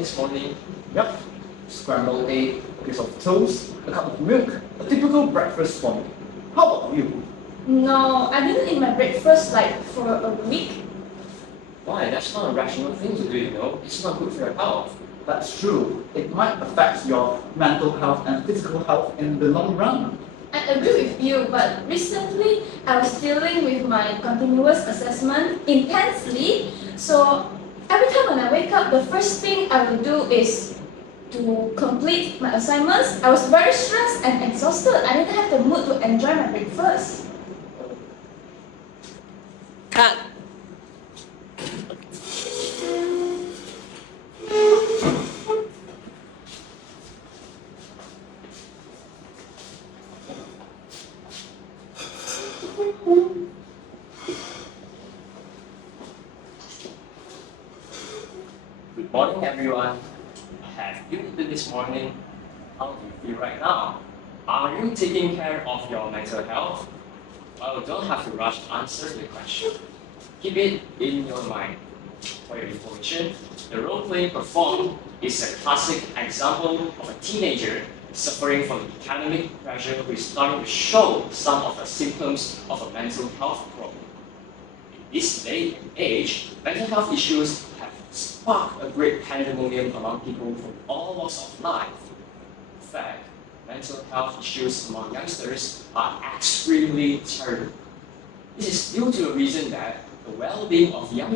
this morning? Yep. Scrambled egg, a piece of toast, a cup of milk, a typical breakfast for me. How about you? No, I didn't eat my breakfast like for a week. Why? That's not a rational thing to do, you know. It's not good for your health. That's true. It might affect your mental health and physical health in the long run. I agree with you, but recently I was dealing with my continuous assessment intensely. So every time when I wake up, the first thing I will do is to complete my assignments. I was very stressed and exhausted. I didn't have the mood to enjoy my breakfast. Cut. Good morning, everyone. Have you eaten this morning? How do you feel right now? Are you taking care of your mental health? Well, don't have to rush to answer the question. Keep it in your mind. For your information, the role play performed is a classic example of a teenager suffering from academic pressure who is starting to show some of the symptoms of a mental health problem. In this day and age, mental health issues have sparked a great pandemonium among people from all walks of life. In fact, mental health issues among youngsters are extremely terrible. This is due to the reason that the well-being of young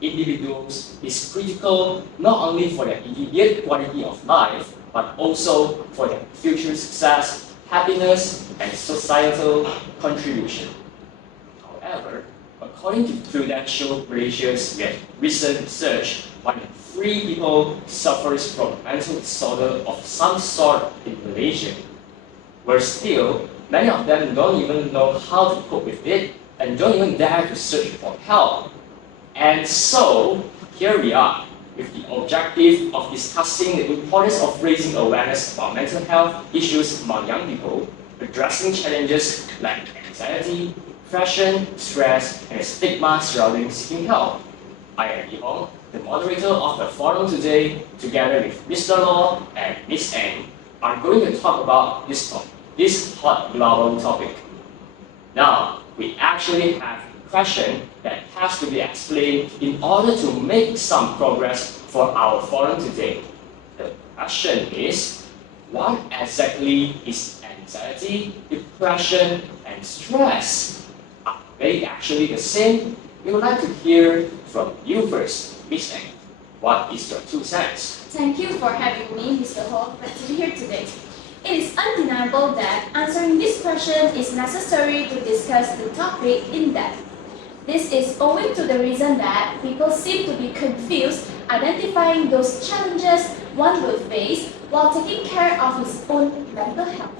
individuals is critical not only for their immediate quality of life, but also for their future success, happiness, and societal contribution. However, according to Prudential Malaysia's recent research, 1 in 3 people suffers from mental disorder of some sort in Malaysia. Worse still, many of them don't even know how to cope with it and don't even dare to search for help. And so, here we are, with the objective of discussing the importance of raising awareness about mental health issues among young people, addressing challenges like anxiety, depression, stress, and the stigma surrounding seeking help. I am Yihong, the moderator of the forum today, together with Mr. Law and Ms. Ang, are going to talk about this hot global topic. Now, we actually have a question that has to be explained in order to make some progress for our forum today. The question is, what exactly is anxiety, depression, and stress? Are they actually the same? We would like to hear from you first, Ms. Ang. What is your 2 cents? Thank you for having me, Mr. Ho. Glad to be here today. It is undeniable that answering this question is necessary to discuss the topic in depth. This is owing to the reason that people seem to be confused identifying those challenges one will face while taking care of his own mental health.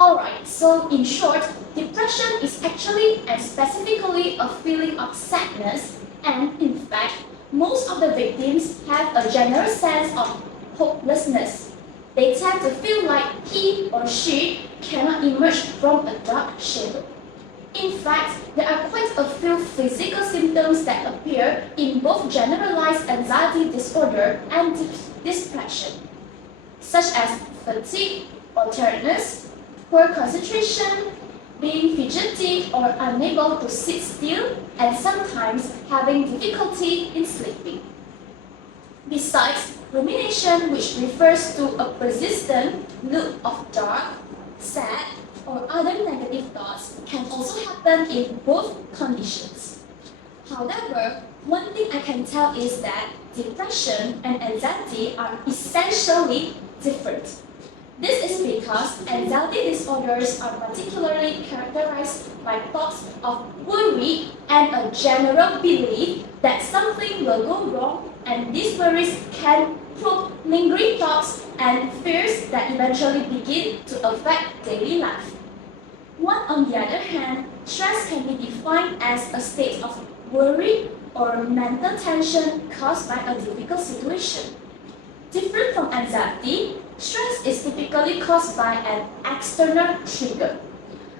Alright, so in short, depression is actually and specifically a feeling of sadness, and in fact, most of the victims have a general sense of hopelessness. They tend to feel like he or she cannot emerge from a dark shadow. In fact, there are quite a few physical symptoms that appear in both generalized anxiety disorder and depression, such as fatigue or tiredness, poor concentration, being fidgety or unable to sit still, and sometimes having difficulty in sleeping. Besides, rumination, which refers to a persistent loop of dark, sad, or other negative thoughts, can also happen in both conditions. However, one thing I can tell is that depression and anxiety are essentially different. This is because anxiety disorders are particularly characterized by thoughts of worry and a general belief that something will go wrong, and these worries can prompt lingering thoughts and fears that eventually begin to affect daily life. One, on the other hand, stress can be defined as a state of worry or mental tension caused by a difficult situation. Different from anxiety, stress is typically caused by an external trigger.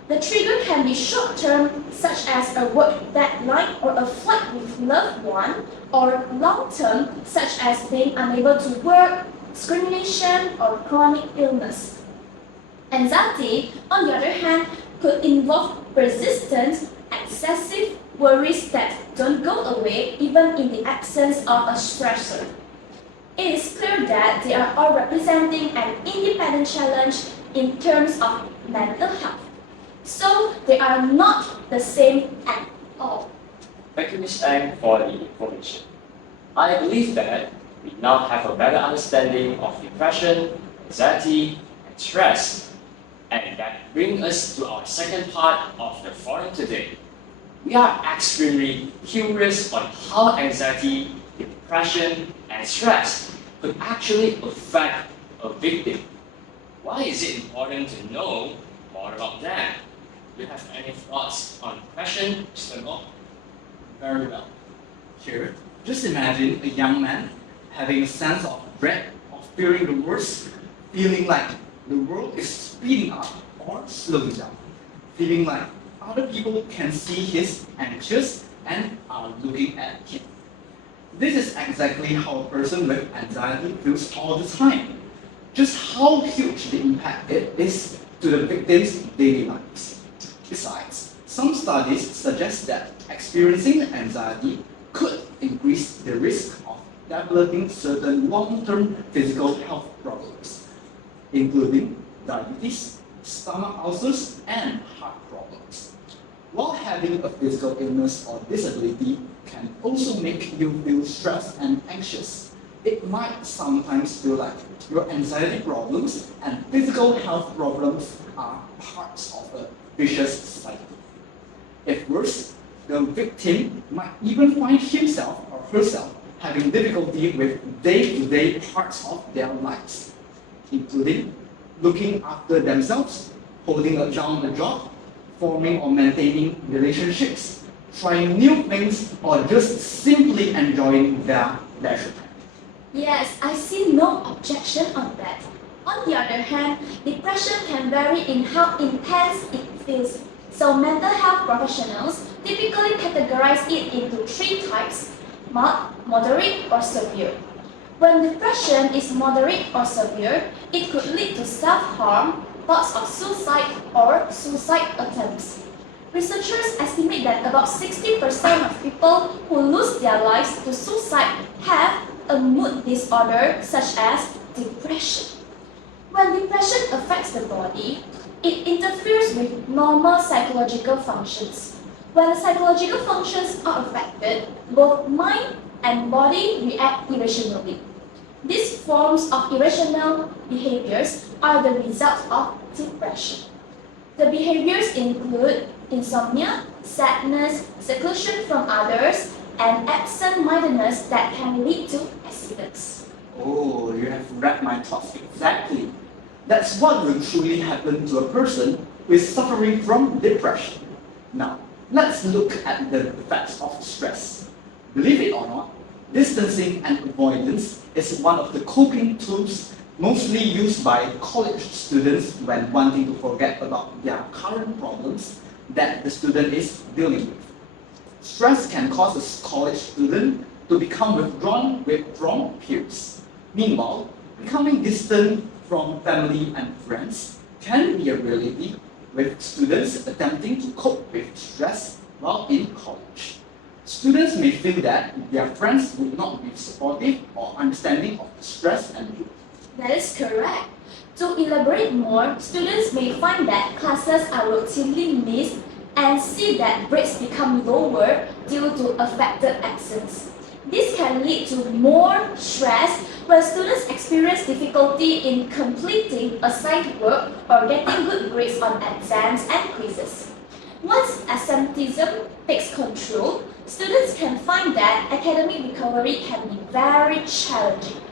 The trigger can be short-term, such as a work deadline or a fight with loved one, or long-term, such as being unable to work, discrimination, or chronic illness. Anxiety, on the other hand, could involve persistent, excessive worries that don't go away even in the absence of a stressor. It is clear that they are all representing an independent challenge in terms of mental health. So they are not the same at all. Thank you, Ms. Ang, for the information. I believe that we now have a better understanding of depression, anxiety, and stress. And that brings us to our second part of the forum today. We are extremely curious on how anxiety, depression, and stress could actually affect a victim. Why is it important to know more about that? Do you have any thoughts on the question, Mr. Ngo? Very well. Here, just imagine a young man having a sense of dread, of fearing the worst, feeling like the world is speeding up or slowing down, feeling like other people can see he's anxious and are looking at him. This is exactly how a person with anxiety feels all the time. Just how huge the impact it is to the victim's daily lives. Besides, some studies suggest that experiencing anxiety could increase the risk of developing certain long-term physical health problems, including diabetes, stomach ulcers, and heart problems. While having a physical illness or disability can also make you feel stressed and anxious, it might sometimes feel like your anxiety problems and physical health problems are parts of a vicious cycle. If worse, the victim might even find himself or herself having difficulty with day-to-day parts of their lives, including looking after themselves, holding down a job, forming or maintaining relationships, trying new things, or just simply enjoying their leisure time. Yes, I see no objection on that. On the other hand, depression can vary in how intense it feels. So mental health professionals typically categorize it into three types: mild, moderate, or severe. When depression is moderate or severe, it could lead to self-harm, thoughts of suicide, or suicide attempts. Researchers estimate that about 60% of people who lose their lives to suicide have a mood disorder such as depression. When depression affects the body, it interferes with normal psychological functions. When the psychological functions are affected, both mind and body react irrationally. These forms of irrational behaviors are the result of depression. The behaviors include insomnia, sadness, seclusion from others, and absent-mindedness that can lead to accidents. Oh, you have read my thoughts exactly. That's what will truly happen to a person who is suffering from depression. Now, let's look at the effects of stress. Believe it or not, distancing and avoidance is one of the coping tools mostly used by college students when wanting to forget about their current problems that the student is dealing with. Stress can cause a college student to become withdrawn from peers. Meanwhile, becoming distant from family and friends can be a reality with students attempting to cope with stress while in college. Students may feel that their friends would not be supportive or understanding of the stress and mood. That is correct. To elaborate more, students may find that classes are routinely missed and see that grades become lower due to affected absence. This can lead to more stress when students experience difficulty in completing assigned work or getting good grades on exams and quizzes. Once absenteeism takes control, students can find that academic recovery can be very challenging.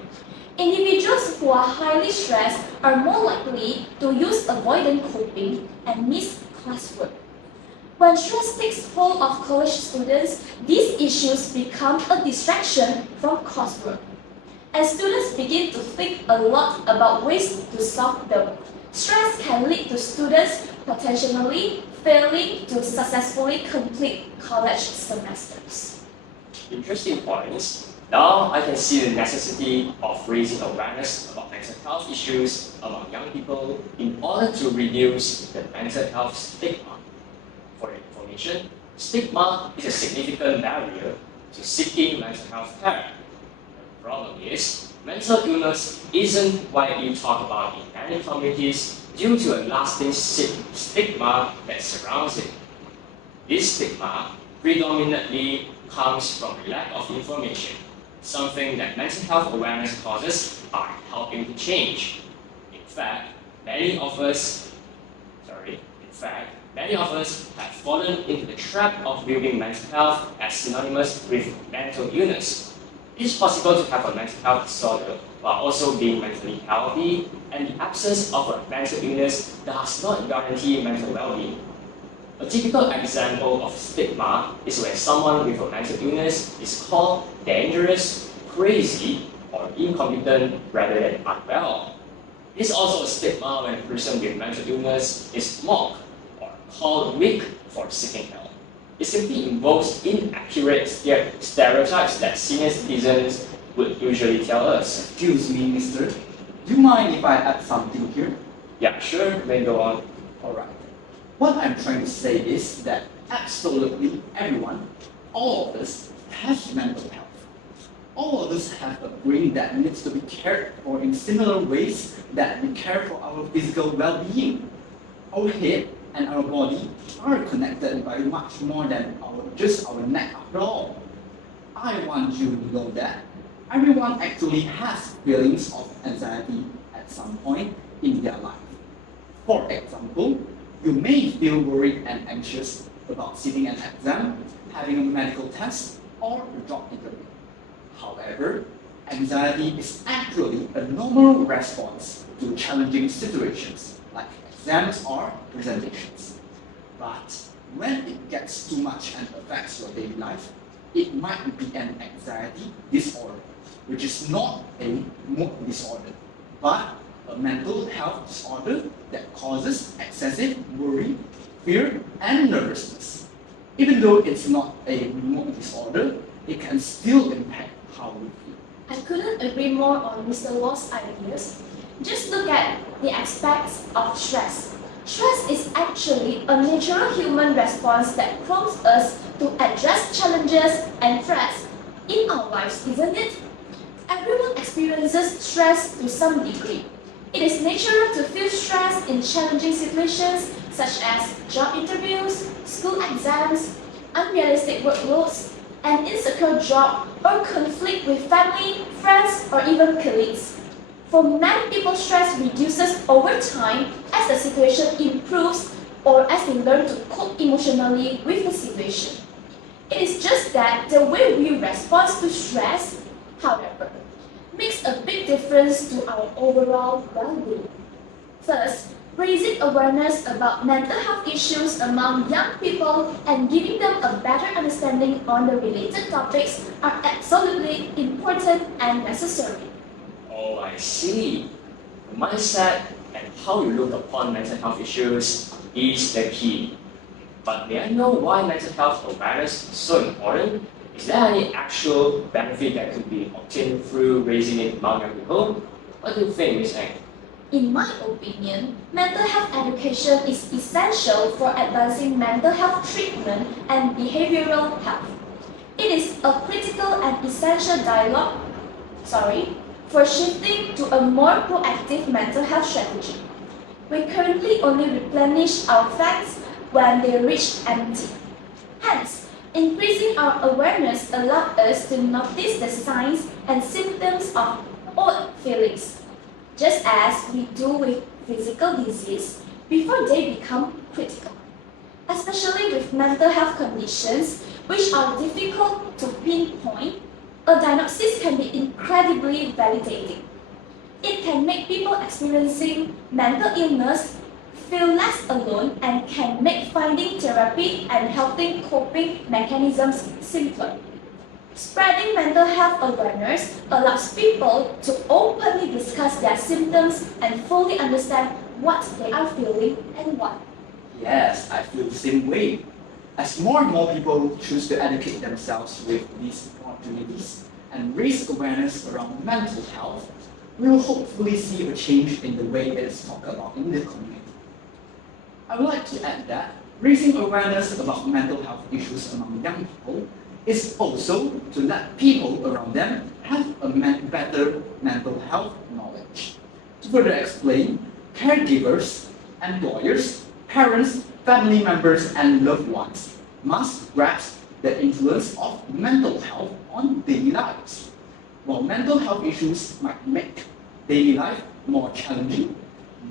Individuals who are highly stressed are more likely to use avoidant coping and miss classwork. When stress takes hold of college students, these issues become a distraction from coursework. As students begin to think a lot about ways to solve them, stress can lead to students potentially failing to successfully complete college semesters. Interesting points. Now I can see the necessity of raising awareness about mental health issues among young people in order to reduce the mental health stigma. For your information, stigma is a significant barrier to seeking mental health care. The problem is, mental illness isn't widely talked about in many communities due to a lasting stigma that surrounds it. This stigma predominantly comes from a lack of information, something that mental health awareness causes are helping to change. In fact, many of us have fallen into the trap of viewing mental health as synonymous with mental illness. It is possible to have a mental health disorder while also being mentally healthy, and the absence of a mental illness does not guarantee mental well-being. A typical example of stigma is when someone with a mental illness is called dangerous, crazy, or incompetent rather than unwell. It is also a stigma when a person with mental illness is mocked or called weak for seeking help. It simply invokes inaccurate stereotypes that senior citizens would usually tell us. Excuse me, mister. Do you mind if I add something here? Yeah, sure, may go on. Alright. What I'm trying to say is that absolutely everyone, all of us, has mental health. All of us have a brain that needs to be cared for in similar ways that we care for our physical well-being. Our head and our body are connected by much more than just our neck after all. I want you to know that everyone actually has feelings of anxiety at some point in their life. For example, you may feel worried and anxious about sitting an exam, having a medical test, or a job interview. However, anxiety is actually a normal response to challenging situations like exams or presentations. But when it gets too much and affects your daily life, it might be an anxiety disorder, which is not a mood disorder, but a mental health disorder that causes excessive worry, fear, and nervousness. Even though it's not a mood disorder, it can still impact how we feel. I couldn't agree more on Mr. Wall's ideas. Just look at the aspects of stress. Stress is actually a natural human response that prompts us to address challenges and threats in our lives, isn't it? Everyone experiences stress to some degree. It is natural to feel stress in challenging situations such as job interviews, school exams, unrealistic workloads, an insecure job, or conflict with family, friends, or even colleagues. For many people, stress reduces over time as the situation improves or as they learn to cope emotionally with the situation. It is just that the way we respond to stress, however, makes a big difference to our overall well-being. First, raising awareness about mental health issues among young people and giving them a better understanding on the related topics are absolutely important and necessary. Oh, I see. The mindset and how you look upon mental health issues is the key. But may I know why mental health awareness is so important? Is there any actual benefit that could be obtained through raising it among young people? What do you think, Ms. Eng? In my opinion, mental health education is essential for advancing mental health treatment and behavioral health. It is a critical and essential for shifting to a more proactive mental health strategy. We currently only replenish our facts when they reach empty. Hence, increasing our awareness allows us to notice the signs and symptoms of old feelings, just as we do with physical disease before they become critical. Especially with mental health conditions which are difficult to pinpoint, a diagnosis can be incredibly validating. It can make people experiencing mental illness feel less alone and can make finding therapy and healthy coping mechanisms simpler. Spreading mental health awareness allows people to openly discuss their symptoms and fully understand what they are feeling and why. Yes, I feel the same way. As more and more people choose to educate themselves with these opportunities and raise awareness around mental health, we will hopefully see a change in the way it is talked about in the community. I would like to add that raising awareness about mental health issues among young people is also to let people around them have a better mental health knowledge. To further explain, caregivers, employers, parents, family members, and loved ones must grasp the influence of mental health on daily lives. While mental health issues might make daily life more challenging,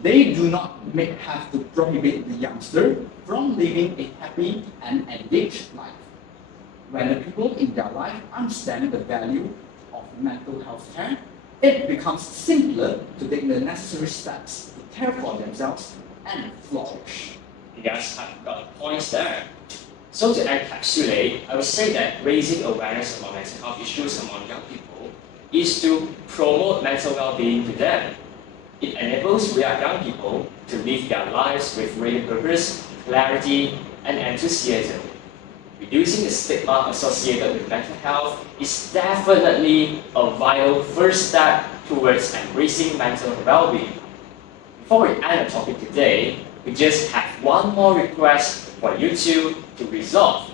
they do not have to prohibit the youngster from living a happy and engaged life. When the people in their life understand the value of mental health care, it becomes simpler to take the necessary steps to care for themselves and flourish. You guys have got points there. So to encapsulate, I would say that raising awareness about mental health issues among young people is to promote mental well-being to them. It enables young people to live their lives with greater purpose, clarity, and enthusiasm. Reducing the stigma associated with mental health is definitely a vital first step towards embracing mental well-being. Before we end the topic today, we just have one more request for you two to resolve.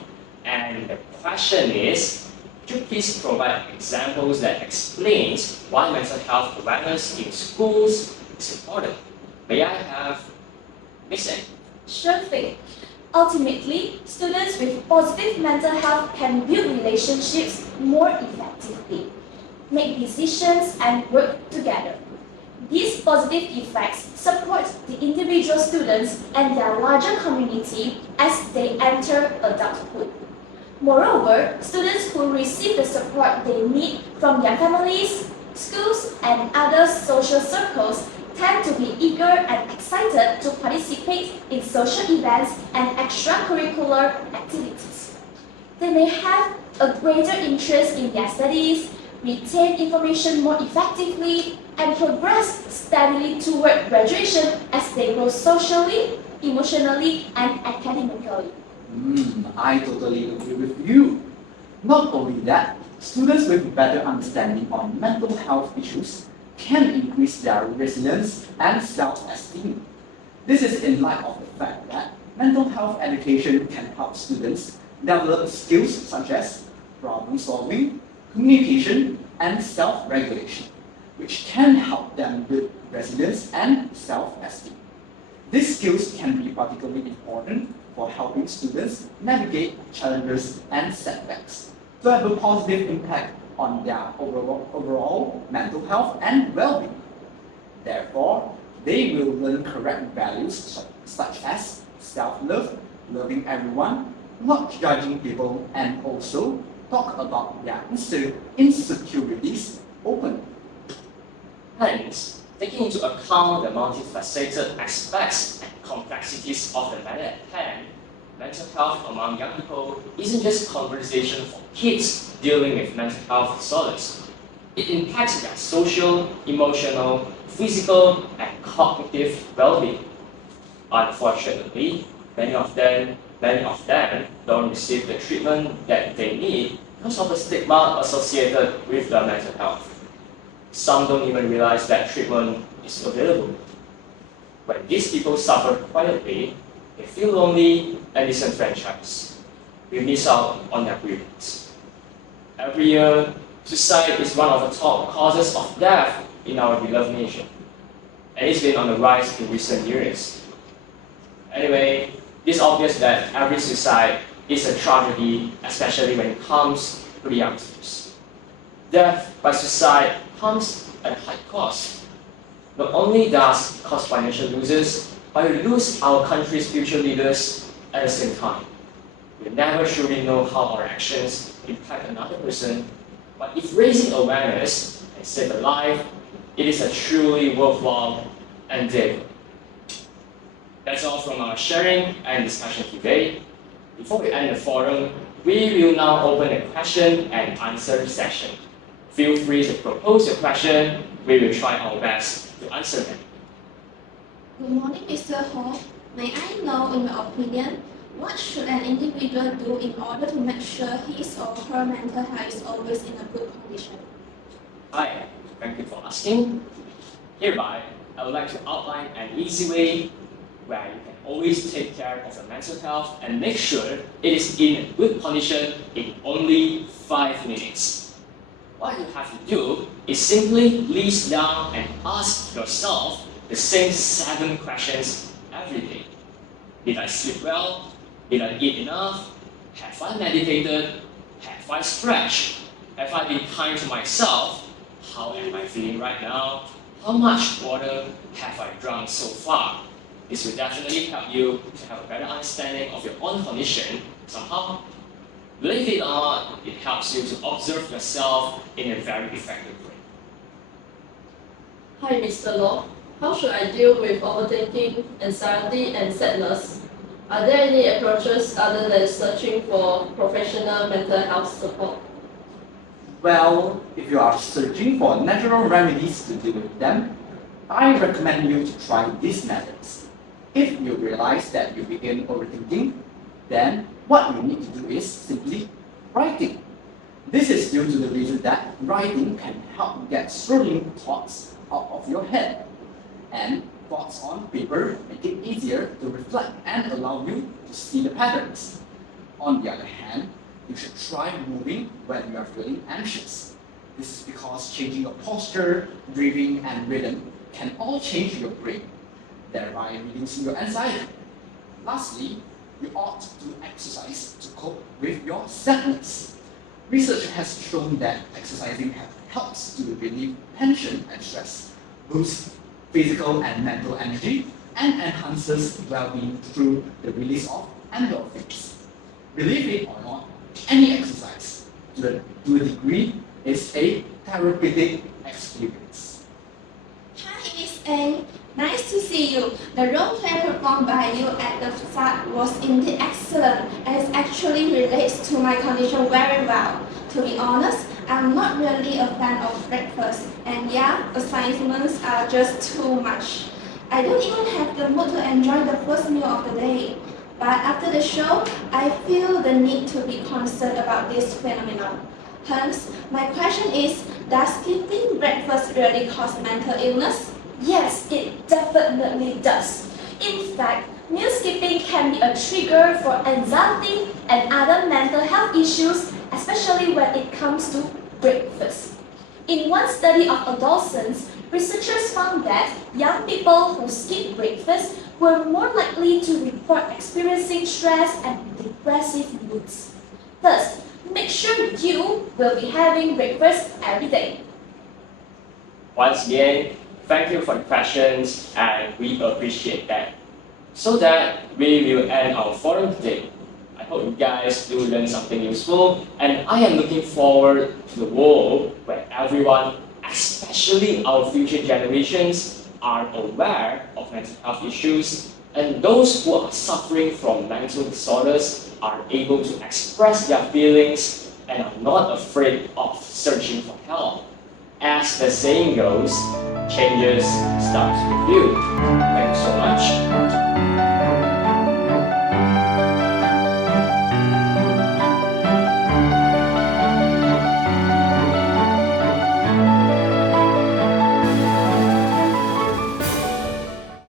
And the question is, could you please provide examples that explains why mental health awareness in schools is important? May I have Miss A? Sure thing. Ultimately, students with positive mental health can build relationships more effectively, make decisions, and work together. These positive effects support the individual students and their larger community as they enter adulthood. Moreover, students who receive the support they need from their families, schools, and other social circles tend to be eager and excited to participate in social events and extracurricular activities. They may have a greater interest in their studies, retain information more effectively, and progress steadily toward graduation as they grow socially, emotionally, and academically. I totally agree with you. Not only that, students with better understanding on mental health issues can increase their resilience and self-esteem. This is in light of the fact that mental health education can help students develop skills such as problem solving, communication, and self-regulation, which can help them build resilience and self-esteem. These skills can be particularly important for helping students navigate challenges and setbacks to have a positive impact on their overall mental health and well-being. Therefore, they will learn correct values such as self-love, loving everyone, not judging people, and also talk about their insecurities openly. Hence, taking into account the multifaceted aspects and complexities of the matter at hand, mental health among young people isn't just conversation for kids dealing with mental health disorders. It impacts their social, emotional, physical, and cognitive well-being. Unfortunately, many of them don't receive the treatment that they need because of the stigma associated with their mental health. Some don't even realize that treatment is available. When these people suffer quietly, they feel lonely and disenfranchised. We miss out on their brilliance. Every year, suicide is one of the top causes of death in our beloved nation, and it's been on the rise in recent years. Anyway, it's obvious that every suicide is a tragedy, especially when it comes to the youngsters. Death by suicide comes at a high cost. Not only does it cause financial losses, but we lose our country's future leaders at the same time. We never truly know how our actions impact another person, but if raising awareness can save a life, it is a truly worthwhile endeavor. That's all from our sharing and discussion today. Before we end the forum, we will now open a question and answer session. Feel free to propose your question. We will try our best to answer them. Good morning, Mr. Ho. May I know, in your opinion, what should an individual do in order to make sure his or her mental health is always in a good condition? Hi, thank you for asking. Hereby, I would like to outline an easy way where you can always take care of your mental health and make sure it is in a good condition in only 5 minutes. What you have to do is simply list down and ask yourself the same 7 questions every day. Did I sleep well? Did I eat enough? Have I meditated? Have I stretched? Have I been kind to myself? How am I feeling right now? How much water have I drunk so far? This will definitely help you to have a better understanding of your own condition somehow. Believe it or not, it helps you to observe yourself in a very effective way. Hi, Mr. Law. How should I deal with overthinking, anxiety, and sadness? Are there any approaches other than searching for professional mental health support? Well, if you are searching for natural remedies to deal with them, I recommend you to try these methods. If you realize that you begin overthinking, then what you need to do is simply writing. This is due to the reason that writing can help get swirling thoughts out of your head. And thoughts on paper make it easier to reflect and allow you to see the patterns. On the other hand, you should try moving when you are feeling anxious. This is because changing your posture, breathing, and rhythm can all change your brain, thereby reducing your anxiety. Lastly, you ought to exercise to cope with your sadness. Research has shown that exercising helps to relieve tension and stress, boosts physical and mental energy, and enhances well-being through the release of endorphins. Believe it or not, any exercise, to a degree, is a therapeutic experience. Hi, Miss A. Nice to see you. The role play performed by you at the start was indeed excellent and it actually relates to my condition very well. To be honest, I'm not really a fan of breakfast, and yeah, assignments are just too much. I don't even have the mood to enjoy the first meal of the day. But after the show, I feel the need to be concerned about this phenomenon. Hence, my question is, does skipping breakfast really cause mental illness? Yes, it definitely does. In fact, meal skipping can be a trigger for anxiety and other mental health issues, especially when it comes to breakfast. In one study of adolescents, researchers found that young people who skip breakfast were more likely to report experiencing stress and depressive moods. Thus, make sure you will be having breakfast every day. Once again, thank you for the questions and we appreciate that. So that we will end our forum today. I hope you guys do learn something useful, and I am looking forward to the world where everyone, especially our future generations, are aware of mental health issues, and those who are suffering from mental disorders are able to express their feelings and are not afraid of searching for help. As the saying goes, changes starts with you.